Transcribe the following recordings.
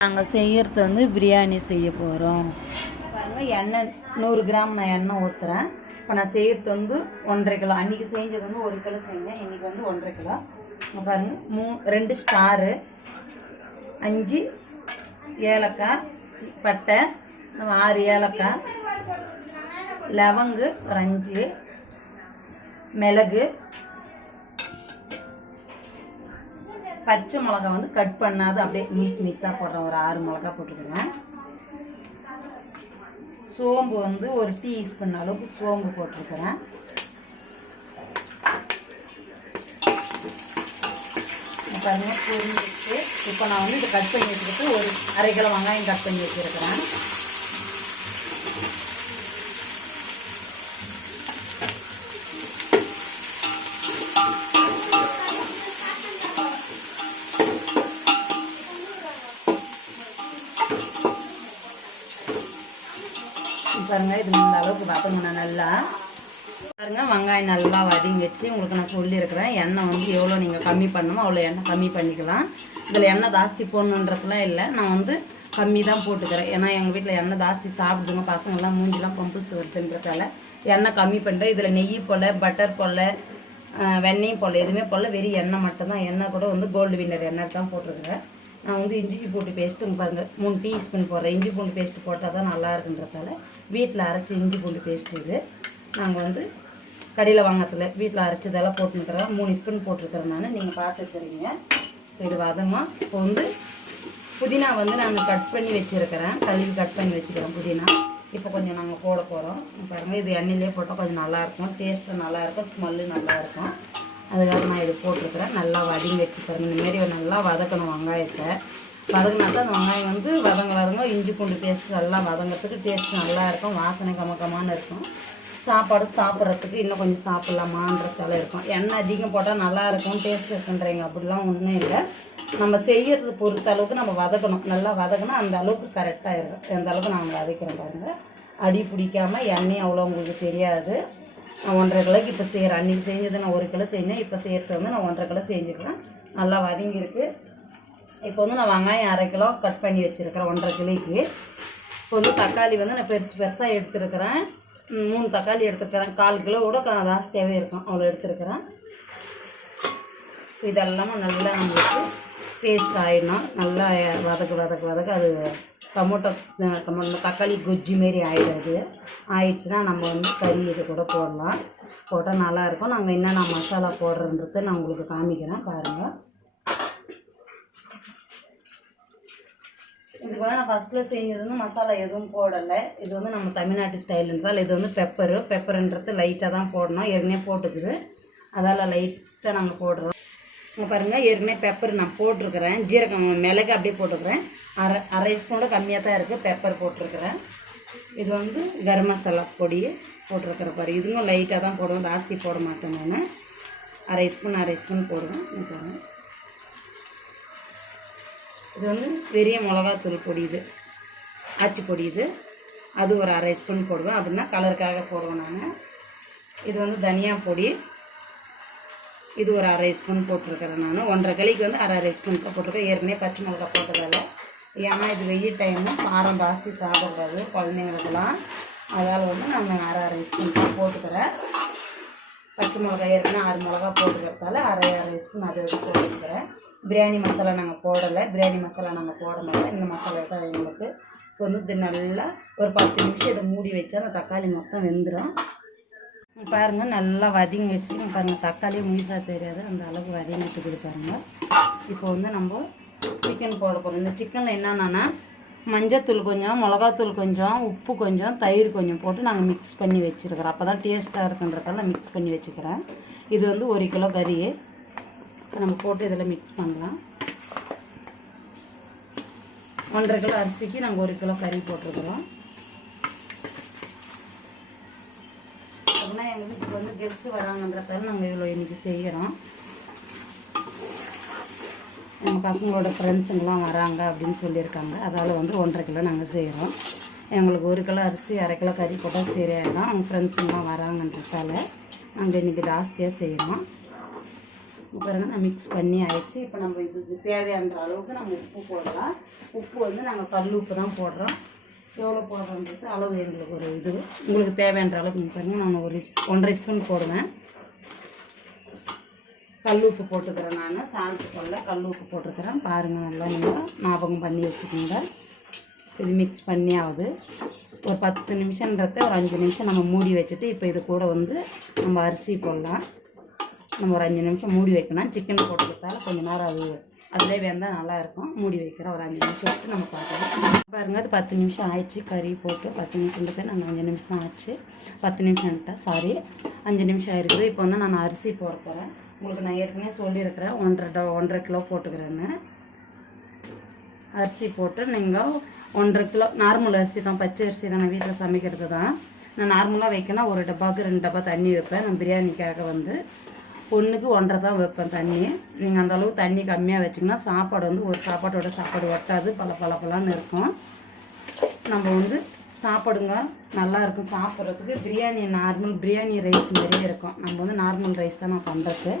நாங்கள் செய்யறது வந்து பிரியாணி செய்ய போகிறோம் பாருங்கள் எண்ணெய் நூறு கிராம் நான் எண்ணெய் ஊற்றுறேன் இப்போ நான் செய்யறது வந்து ஒன்றரை கிலோ. அன்றைக்கி செஞ்சது வந்து ஒரு கிலோ செஞ்சேன் இன்றைக்கி வந்து ஒன்றரை கிலோ. பாருங்கள் மூ ரெண்டு ஸ்டாரு. அஞ்சு ஏலக்காய் பட்டை ஆறு ஏலக்காய். லவங்கு ஒரு அஞ்சு. மிளகு பச்சை மிளகா வந்து கட் பண்ணாத அப்படியே மீஸ் மீஸாக போடுறேன் ஒரு ஆறு மிளகா போட்டுக்கிறேன் சோம்பு வந்து ஒரு டீஸ்பூன் அளவுக்கு சோம்பு போட்டிருக்கிறேன். பாருங்க இப்போ நான் வந்து இதை கட் பண்ணி வச்சுக்கிட்டு ஒரு அரை கிலோ வெங்காயம் கட் பண்ணி வச்சுருக்கிறேன். இது இந்த அளவுக்கு வதங்கணும் நல்லா பாருங்க வெங்காயம் நல்லா வதங்கி வச்சு உங்களுக்கு நான் சொல்லியிருக்கிறேன். எண்ணெய் வந்து எவ்வளோ நீங்கள் கம்மி பண்ணணுமோ அவ்வளோ எண்ணெய் கம்மி பண்ணிக்கலாம். இதில் எண்ணெய் ஜாஸ்தி போடணுன்றதுலாம் இல்லை. நான் வந்து கம்மி தான் போட்டுக்கிறேன். ஏன்னா எங்கள் வீட்டில் எண்ணெய் ஜாஸ்தி சாப்பிடுங்க பசங்கள்லாம் மூஞ்சிலாம் பம்பிள்ஸ் வருதுன்றதால எண்ணெய் கம்மி பண்ணுறேன் இதில் நெய் போல் பட்டர் போல் வெண்ணெயும் போல் எதுவுமே போல். வெறும் எண்ணெய் மட்டும்தான். எண்ணெய் கூட வந்து கோல்டு வின்னர் எண்ணெய் தான் போட்டிருக்கிறேன். நான் வந்து இஞ்சி பூண்டு பேஸ்ட்டு பாருங்கள் மூணு டீஸ்பூன் போடுறேன். இஞ்சி பூண்டு பேஸ்ட்டு போட்டால் தான் நல்லா இருக்குன்றதால வீட்டில் அரைச்சி இஞ்சி பூண்டு பேஸ்ட் இது. நாங்கள் வந்து கடையில் வாங்கத்தில் வீட்டில் அரைச்சி இதெல்லாம் போட்டுருக்குறேன் மூணு ஸ்பூன் போட்டிருக்கிறேன் நான். நீங்கள் பார்த்துருக்குறீங்க இது வதமாக இப்போ வந்து புதினா வந்து நான் கட் பண்ணி வச்சுருக்கிறேன். கழுவி கட் பண்ணி வச்சுக்கிறேன் புதினா. இப்போ கொஞ்சம் நாங்கள் போட போகிறோம் பாருங்கள் இது எண்ணெயிலே போட்டால் கொஞ்சம் நல்லாயிருக்கும் டேஸ்ட்டும் நல்லாயிருக்கும் ஸ்மெல்லு நல்லாயிருக்கும் அதுக்காக நான் இது போட்டிருக்கிறேன். நல்லா வதங்கி வச்சுக்கிறேன் இந்தமாரி நல்லா வதக்கணும் வெங்காயத்தை. வதங்கினா தான் அந்த வெங்காயம் வந்து வதங்க வதங்க இஞ்சி பூண்டு பேஸ்ட் நல்லா வதங்கிறதுக்கு டேஸ்ட் நல்லா இருக்கும். வாசனை கமக்கமான்னு இருக்கும். சாப்பாடு சாப்பிட்றதுக்கு இன்னும் கொஞ்சம் சாப்பிட்லாமான்றதால இருக்கும். எண்ணெய் அதிகம் போட்டால் நல்லா இருக்கும் டேஸ்ட் இருக்குன்றீங்க. அப்படிலாம் ஒன்றும் இல்லை. நம்ம செய்யறது பொறுத்த அளவுக்கு நம்ம வதக்கணும். நல்லா வதக்கினா அந்த அளவுக்கு கரெக்டாக இருக்கும் அந்த அளவுக்கு நாங்கள் வதக்கிறோம் பாருங்கள் அடி பிடிக்காம எண்ணெய் அவ்வளோ உங்களுக்கு தெரியாது. நான் ஒன்றரை கிலோக்கு இப்போ செய்கிறேன் அன்றைக்கி செஞ்சது நான் ஒரு கிலோ செஞ்சேன் இப்போ செய்கிறது வந்து நான் ஒன்றரை கிலோ செஞ்சுக்கிறேன். நல்லா வதங்கியிருக்கு. இப்போ வந்து நான் வெங்காயம் அரை கிலோ கட் பண்ணி வச்சுருக்கிறேன் ஒன்றரை கிலோக்கு. இப்போ வந்து தக்காளி வந்து நான் பெருசு பெருசாக எடுத்துருக்கிறேன். மூணு தக்காளி எடுத்துருக்கிறேன். கால் கிலோ கூட ஜாஸ்தியாகவே இருக்கும். அவ்வளோ எடுத்துருக்கிறேன். இதெல்லாமே நல்லா நம்மளுக்கு பேஸ்ட் ஆயிடணும் நல்லா வதக்கு வதக்கு வதக்கு அது டொமேட்டோ டொமேட்டோ தக்காளி கொஜ்ஜி மாரி ஆயிடாது. ஆயிடுச்சுன்னா நம்ம வந்து கறி இது கூட போடலாம். போட்டால் நல்லாயிருக்கும் நாங்கள் என்னென்ன மசாலா போடுறோன்றதை நான் உங்களுக்கு காமிக்கிறேன். பாருங்கள் இதுக்கு வந்து நான் ஃபஸ்ட்டில் செஞ்சது வந்து மசாலா எதுவும் போடலை. இது வந்து நம்ம தமிழ்நாட்டு ஸ்டைலுன்றதால் இது வந்து பெப்பரு பெப்பருன்றது லைட்டாக தான் போடணும். ஏற்கனவே போட்டுக்குது. அதால் லைட்டாக நாங்கள் போடுறோம். இங்கே பாருங்கள் ஏற்கனவே பெப்பர் நான் போட்டிருக்கிறேன். ஜீரகம் மிளகு அப்படியே போட்டிருக்கிறேன். அரை அரை ஸ்பூனோட கம்மியாக தான் இருக்குது பெப்பர் போட்டிருக்கிறேன். இது வந்து கரம் மசாலா பொடியை போட்டிருக்கிற பாரு. இதுவும் லைட்டாக தான் போடுவேன். ஜாஸ்தி போட மாட்டேன் நான். அரை ஸ்பூன் அரை ஸ்பூன் போடுவேன். பாருங்கள் பாருங்க. இது வந்து பெரிய மிளகாத்தூள் பொடி இது. ஆச்சி பொடி இது. அது ஒரு அரை ஸ்பூன் போடுவேன். அப்படின்னா கலருக்காக போடுவேன் நான் இது வந்து தனியா பொடி. இது ஒரு அரை ஸ்பூன் போட்டிருக்கிறேன் நான். ஒன்றரை கிளிக்கு வந்து அரை அரை ஸ்பூன் போட்டிருக்கேன். ஏற்கனவே பச்சை மிளகா போட்டதால். ஏன்னா இது வெயில் டைமு காரம் ஜாஸ்தி சாப்பிடக்கூடாது குழந்தைங்களுக்கெல்லாம். அதால் வந்து நான் அரை அரை ஸ்பூன் போட்டுக்கிறேன். பச்சை மிளகாய் ஏற்கனவே ஆறு மிளகா போட்டுக்கிறதால அரை அரை ஸ்பூன் அதை வந்து போட்டுக்கிறேன். பிரியாணி மசாலா நாங்கள் போடலை. பிரியாணி மசாலா நாங்கள் போட மாட்டோம் இந்த மசாலா தான் எங்களுக்கு. இப்போ வந்து இது நல்லா ஒரு பத்து நிமிஷம் இதை மூடி வச்சா அந்த தக்காளி மொத்தம் வெந்துடும் பாருங்க நல்லா வதங்கிடுச்சு. இங்க பாருங்க தக்காளி முழுசாக தெரியாது. அந்த அளவுக்கு வதங்கிட்டு பாருங்க. இப்போ வந்து நம்ம சிக்கன் போட போகிறோம் இந்த சிக்கனில் என்னென்னா மஞ்சத்தூள் கொஞ்சம் மிளகாத்தூள் கொஞ்சம் உப்பு கொஞ்சம் தயிர் கொஞ்சம் போட்டு நாங்கள் மிக்ஸ் பண்ணி வச்சுருக்கிறோம். அப்போ தான் டேஸ்ட்டாக இருக்குன்றதால மிக்ஸ் பண்ணி வச்சுக்கிறேன். இது வந்து ஒரு கிலோ கறி நம்ம போட்டு இதில் மிக்ஸ் பண்ணலாம். ஒன்றரை கிலோ அரிசிக்கு நாங்கள் ஒரு கிலோ கறி போட்டிருக்கிறோம். அப்படின்னா எங்கள் வீட்டுக்கு வந்து கெஸ்ட்டு வராங்கன்றதால நாங்கள் இவ்வளோ இன்றைக்கி செய்கிறோம் எங்கள் பசங்களோட ஃப்ரெண்ட்ஸுங்கெலாம் வராங்க அப்படின்னு சொல்லியிருக்காங்க. அதால் வந்து ஒன்றரை கிலோ நாங்கள் செய்கிறோம் எங்களுக்கு ஒரு கிலோ அரிசி அரை கிலோ கறி போட்டால் சரியாயிடும். அவங்க ஃப்ரெண்ட்ஸுங்கெலாம் வராங்கன்றதால நாங்கள் இன்றைக்கி ஜாஸ்தியாக செய்கிறோம் இப்போ பாருங்க நான் மிக்ஸ் பண்ணி ஆயிடுச்சு. இப்போ நம்ம இதுக்கு தேவையான அளவுக்கு நம்ம உப்பு போடலாம். உப்பு வந்து நாங்கள் கல் உப்பு தான் போடுறோம். எவ்வளோ போடுறன்றது அளவு எங்களுக்கு ஒரு இது. உங்களுக்கு தேவையான அளவுக்கு பாருங்கள் நான் ஒரு ஒன்றரை ஸ்பூன் போடுவேன். கல் உப்பு போட்டுக்கிறேன் நான். சால்ட்டு போடல கல் உப்பு போட்டுக்கிறேன். பாருங்கள் நல்லா நீங்கள் ஞாபகம் பண்ணி வச்சுக்கோங்க. இது மிக்ஸ் பண்ணி ஆகுது. ஒரு பத்து நிமிஷன்றத ஒரு அஞ்சு நிமிஷம் நம்ம மூடி வச்சுட்டு இப்போ இது கூட வந்து நம்ம அரிசி போடலாம். நம்ம ஒரு அஞ்சு நிமிஷம் மூடி வைக்கணும். சிக்கன் போட்டுக்கிறதால கொஞ்சம் நேரம் அது அதிலே வேந்தால் நல்லா இருக்கும். மூடி வைக்கிறேன் ஒரு அஞ்சு நிமிஷம் விட்டு நம்ம பார்க்கலாம். பாருங்க அது பத்து நிமிஷம் ஆயிடுச்சு. கறி போட்டு பத்து நிமிஷம்ன்றது நான் அஞ்சு நிமிஷம் தான் ஆச்சு. பத்து நிமிஷம் சாரி அஞ்சு நிமிஷம் ஆயிருக்குது. இப்போ வந்து நான் அரிசி போட போகிறேன் உங்களுக்கு நான் ஏற்கனவே சொல்லியிருக்கிறேன். ஒன்றரை ட- ஒன்றரை கிலோ போட்டுக்கிறேன்னு. அரிசி போட்டு நீங்கள் ஒன்றரை கிலோ நார்மல் அரிசி தான் பச்சை அரிசி தான் நான் வீட்டில் சமைக்கிறது தான். நான் நார்மலாக வைக்கணும் ஒரு டப்பாவுக்கு ரெண்டு டப்பா தண்ணி வைப்பேன். நான் பிரியாணிக்காக வந்து. பொண்ணுக்கு ஒன்றரை தான் வைப்பேன் தண்ணி. நீங்கள் அந்த அளவுக்கு தண்ணி கம்மியாக வச்சிங்கன்னா சாப்பாடு வந்து ஒரு சாப்பாட்டோட சாப்பாடு ஒட்டாது பல பல பலன்னு இருக்கும். நம்ம வந்து சாப்பாடுங்க நல்லா இருக்கும் சாப்பிட்றதுக்கு. பிரியாணி நார்மல் பிரியாணி ரைஸ் மாதிரியே இருக்கும். நம்ம வந்து நார்மல் ரைஸ் தான் நான் பண்ணுறது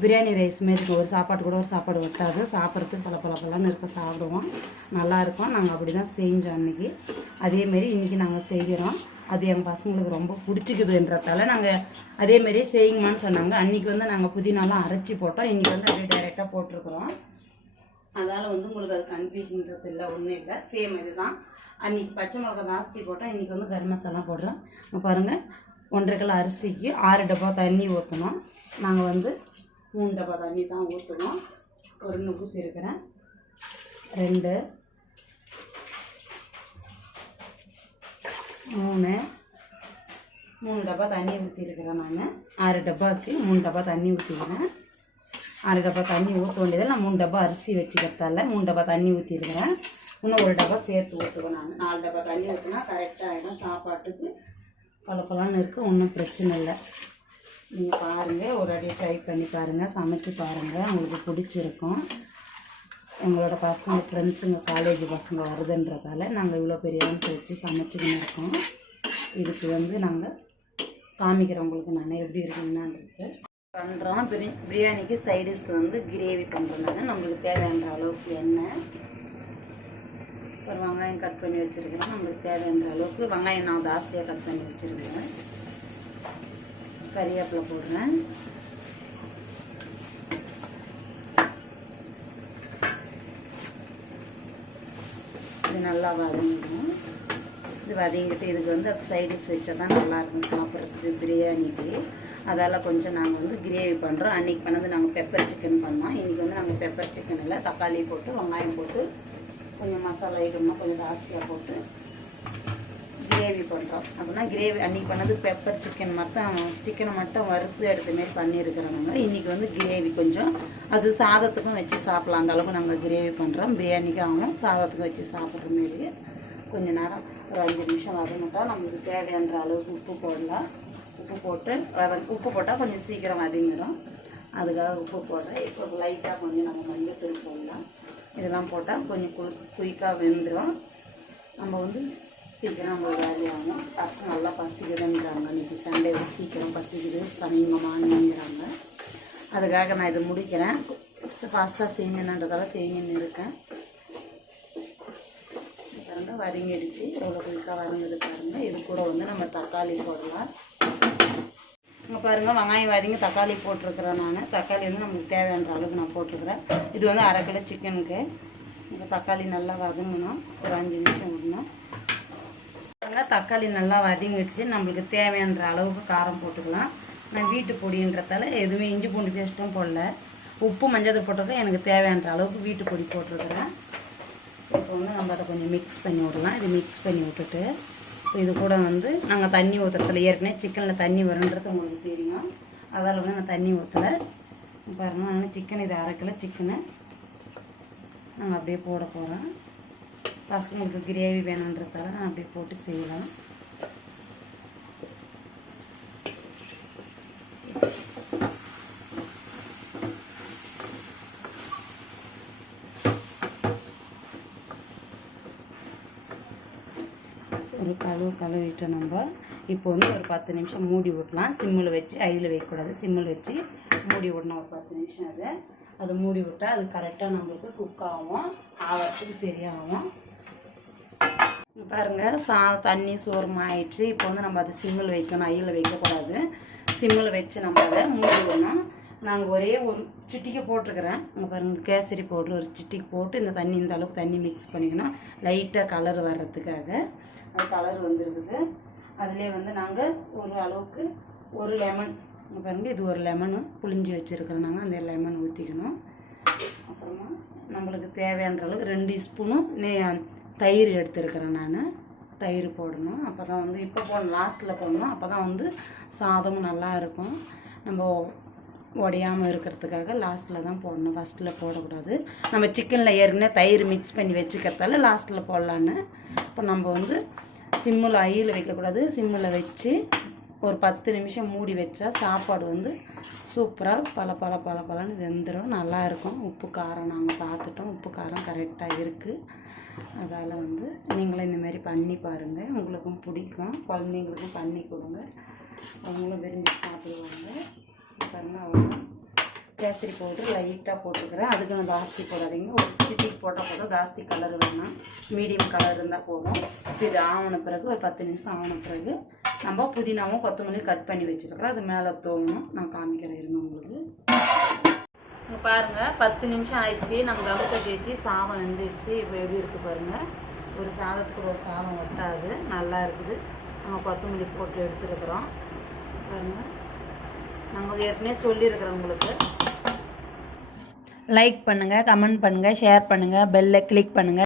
பிரியாணி ரைஸ் மாரி ஒரு சாப்பாடு கூட ஒரு சாப்பாடு ஒட்டாது. சாப்பிட்றதுக்கு பல பல பலன்னு இருக்கும் சாப்பிடுவோம். நல்லா இருக்கும். நாங்கள் அப்படி தான் செஞ்சோம் அன்றைக்கி அதேமாரி இன்றைக்கி நாங்கள் செய்கிறோம் அது எங்கள் பசங்களுக்கு ரொம்ப பிடிச்சிக்குதுன்றதால நாங்கள் அதேமாரி செய்யுங்கம்மான்னு சொன்னாங்க. அன்றைக்கி வந்து நாங்கள் புதினாலாம் அரைச்சி போட்டோம். இன்றைக்கி வந்து அப்படியே டைரெக்டாக போட்டிருக்கிறோம். அதனால் வந்து உங்களுக்கு அது கன்ஃபியூஷன்றது இல்லை ஒன்றும் இல்லை. சேம் இதுதான். அன்றைக்கி பச்சை மிளகா ஜாஸ்தி போட்டோம். இன்றைக்கி வந்து கரம் மசாலா போடுறோம். பாருங்கள் ஒன்றரை கிலோ அரிசிக்கு ஆறு டப்பா தண்ணி ஊற்றணும் நாங்கள் வந்து மூணு டப்பா தண்ணி தான் ஊற்றுவோம் ஒரு ஊற்றி இருக்கிறேன் ரெண்டு மூணு மூணு டப்பா தண்ணி ஊற்றிருக்கிறேன் நான். ஆறு டப்பாவுக்கு மூணு டப்பா தண்ணி ஊற்றிக்கிறேன் ஆறு டப்பா தண்ணி ஊற்ற வேண்டியதில் நான் மூணு டப்பா அரிசி வச்சுக்கிறதால மூணு டப்பா தண்ணி ஊற்றிருக்கிறேன் இன்னும் ஒரு டப்பா சேர்த்து ஊற்றுவேன் நான். நாலு டப்பா தண்ணி ஊற்றினா கரெக்டாக ஆகிடும் சாப்பாட்டுக்கு பளபளன்னு இருக்குது ஒன்றும் பிரச்சனை இல்லை. நீங்கள் பாருங்கள் ஒரு அடி ட்ரை பண்ணி பாருங்கள் சமைச்சு பாருங்கள் உங்களுக்கு பிடிச்சிருக்கும். எங்களோட பசங்க ஃப்ரெண்ட்ஸுங்க காலேஜ் பசங்க வருதுன்றதால நாங்கள் இவ்வளோ பெரிய ஆளுக்கு வச்சு சமைச்சுக்கின்னு இருக்கோம். இதுக்கு வந்து நாங்கள் காமிக்கிறோம் உங்களுக்கு நான் எப்படி இருக்குன்னான்றது. பண்ணுறோம் பிரி பிரியாணிக்கு சைடிஷ் வந்து கிரேவி பண்ணுறோம் நம்மளுக்கு தேவையான அளவுக்கு எண்ணெய். அப்புறம் வெங்காயம் கட் பண்ணி வச்சுருக்கிறேன் நம்மளுக்கு தேவையான அளவுக்கு வெங்காயம் நான் ஜாஸ்தியாக கட் பண்ணி வச்சுருக்கேன் கறிவேப்பிலை போடுறேன். இது நல்லா வதங்கிடும் இது வதங்கிட்டு இதுக்கு வந்து அது சைடிஷ் வச்சா தான் நல்லாயிருக்கும் சாப்பிட்றதுக்கு பிரியாணிக்கு அதால் கொஞ்சம் நாங்கள் வந்து கிரேவி பண்ணுறோம் அன்றைக்கி பண்ணது நாங்கள் பெப்பர் சிக்கன் பண்ணோம். இன்றைக்கி வந்து நாங்கள் பெப்பர் சிக்கன் இல்லை தக்காளி போட்டு வெங்காயம் போட்டு கொஞ்சம் மசாலா ஐட்டம்லாம் கொஞ்சம் ஜாஸ்தியாக போட்டு கிரேவி பண்ணுறோம் அப்படின்னா கிரேவி அன்றைக்கி பண்ணது பெப்பர் சிக்கன் மட்டும் சிக்கனை மட்டும் வறுத்து எடுத்த மாரி பண்ணியிருக்கிறோம் இன்றைக்கி வந்து கிரேவி கொஞ்சம் அது சாதத்துக்கும் வச்சு சாப்பிட்லாம். அந்த அளவுக்கு நாங்கள் கிரேவி பண்ணுறோம் பிரியாணிக்கு ஆகும் சாதத்துக்கும் வச்சு சாப்பிட்ற மாரி கொஞ்ச நேரம் ஒரு அஞ்சு நிமிஷம் வதங்கிட்டா நம்மளுக்கு தேவையான அளவுக்கு உப்பு போடலாம். உப்பு போட்டு அதை உப்பு போட்டால் கொஞ்சம் சீக்கிரம் வதங்கிடும். அதுக்காக உப்பு போடுறேன். இப்போ லைட்டாக கொஞ்சம் நம்ம மஞ்சள் போடலாம். இதெல்லாம் போட்டால் கொஞ்சம் குயிக்காக வெந்துடும் நம்ம வந்து சீக்கிரம் நம்ம வேலையாகும் பசங்க நல்லா பசிக்குதுங்கிறாங்க இன்னைக்கு சண்டே சீக்கிரம் பசிக்குது. சமீபமானுங்கிறாங்க அதுக்காக நான் இதை முடிக்கிறேன். ஃபாஸ்ட்டாக செய்யணுன்றதால செய்யணுன்னு இருக்கேன். பாருங்க வதங்கிடுச்சு. எவ்வளோ குயிக்காக வதங்குது பாருங்க. இது கூட வந்து நம்ம தக்காளி போடலாம். இங்கே பாருங்கள் வெங்காயம் வதங்கி தக்காளி போட்டிருக்கிறேன் நான். தக்காளி வந்து நமக்கு தேவையான அளவுக்கு நான் போட்டிருக்கிறேன். இது வந்து அரை கிலோ சிக்கனுக்கு இந்த தக்காளி நல்லா வதங்கணும். ஒரு அஞ்சு நிமிஷம் விடணும். பாருங்க தக்காளி நல்லா வதங்கிடுச்சு. நம்மளுக்கு தேவையான அளவுக்கு காரம் போட்டுக்கலாம். நான் வீட்டு பொடின்றதால எதுவுமே இஞ்சி பூண்டு பேஸ்ட்டும் போடல. உப்பு மஞ்சள் போட்டிருக்கேன். எனக்கு தேவையான அளவுக்கு வீட்டு பொடி போட்டிருக்கிறேன். இப்போ வந்து நம்ம அதை கொஞ்சம் மிக்ஸ் பண்ணி விடலாம். இது மிக்ஸ் பண்ணி விட்டுட்டு இப்போ இது கூட வந்து நாங்கள் தண்ணி ஊற்றுறதுல ஏற்கனவே சிக்கனில் தண்ணி வருன்றது உங்களுக்கு தெரியும். அதால் வந்து நான் தண்ணி ஊற்றலை பாருங்க நான் சிக்கன் இது அரை கிலோ சிக்கனு நாங்கள் அப்படியே போட போகிறோம் பசங்களுக்கு கிரேவி வேணுன்றதால நான் அப்படி போட்டு செய்யலாம். ஒரு கழுவு கழுவிட்டோம் நம்ம இப்போ வந்து ஒரு பத்து நிமிஷம் மூடி விடலாம். சிம்மில் வச்சு ஐயில் வைக்கக்கூடாது. சிம்மில் வச்சு மூடி விடணும் ஒரு பத்து நிமிஷம் அதை. அது மூடி விட்டால் அது கரெக்டாக நம்மளுக்கு குக் ஆகும் ஆகிறதுக்கு சரியாகும். பாருங்கள் சா தண்ணி சோறுமா ஆயிடுச்சு. இப்போ வந்து நம்ம அதை சிம்மில் வைக்கணும். ஐயில் வைக்கக்கூடாது. சிம்மில் வச்சு நம்ம அதை மூடிடணும். நாங்கள் ஒரே ஒரு சிட்டிக்கு போட்டிருக்கிறேன். இங்கே பாருங்க கேசரி பவுடர் ஒரு சிட்டிக்கு போட்டு இந்த தண்ணி இந்த அளவுக்கு தண்ணி மிக்ஸ் பண்ணிக்கணும். லைட்டாக கலர் வர்றதுக்காக. அது கலர் வந்துருக்குது. அதிலே வந்து நாங்கள் ஒரு அளவுக்கு ஒரு லெமன் இங்கே பாருங்க இது ஒரு லெமனு புளிஞ்சு வச்சுருக்கிறோம். நாங்கள் அந்த லெமன் ஊற்றிக்கணும் அப்புறமா நம்மளுக்கு தேவையான அளவுக்கு ரெண்டு ஸ்பூனும் நே தயிர் எடுத்துருக்கிறேன் நான். தயிர் போடணும். அப்போ தான் வந்து இப்போ போடணும். லாஸ்ட்டில் போடணும். அப்போ தான் வந்து சாதமும் நல்லா இருக்கும். நம்ம உடையாமல் இருக்கிறதுக்காக லாஸ்ட்டில் தான் போடணும். ஃபஸ்ட்டில் போடக்கூடாது. நம்ம சிக்கனில் ஏற்கனவே தயிர் மிக்ஸ் பண்ணி வச்சுக்கிறதால லாஸ்ட்டில் போடலான்னு. இப்போ நம்ம வந்து சிம்மில் ஐயில் வைக்கக்கூடாது. சிம்மில் வச்சு ஒரு பத்து நிமிஷம் மூடி வச்சா சாப்பாடு வந்து சூப்பராக பல பல பல பலன்னு வெந்துடும் நல்லாயிருக்கும் உப்பு காரம் நாங்கள் பார்த்துட்டோம். உப்பு காரம் கரெக்டாக இருக்குது அதால் வந்து நீங்களும் இந்தமாரி பண்ணி பாருங்கள் உங்களுக்கும் பிடிக்கும். குழந்தைங்களுக்கும் பண்ணி கொடுங்க. அவங்களும் விரும்பி சாப்பிடுவாங்க. பாருங்க அவ்வளோ கேசரி பவுடர் லைட்டாக போட்டுக்கிறேன். அதுக்கு நான் ஜாஸ்தி போடாதீங்க. ஒரு சிட்டிக்கு போட்டால் போதும். ஜாஸ்தி கலர் வேணாம். மீடியம் கலர் இருந்தால் போதும். இது ஆவன பிறகு ஒரு பத்து நிமிஷம் ஆவன பிறகு நம்ம புதினாவும் கொத்தமல்லியும் கட் பண்ணி வச்சுருக்கிறோம். அது மேலே தோணும். நான் காமிக்கிறேன் இருங்க உங்களுக்கு. பாருங்கள் பத்து நிமிஷம் ஆயிடுச்சு. நம்ம கவு கட்டி வச்சு சாதம் வெந்துடுச்சு இப்போ எப்படி இருக்குது பாருங்கள் ஒரு சாதத்துக்கு ஒரு சாதம் ஒட்டாது நல்லா இருக்குது. நம்ம கொத்தமல்லி போட்டு எடுத்துருக்குறோம். பாருங்கள் நாங்கள் ஏற்கனவே சொல்லியிருக்கிறோம் உங்களுக்கு. லைக் பண்ணுங்கள் கமெண்ட் பண்ணுங்கள் ஷேர் பண்ணுங்கள் பெல்லை கிளிக் பண்ணுங்கள்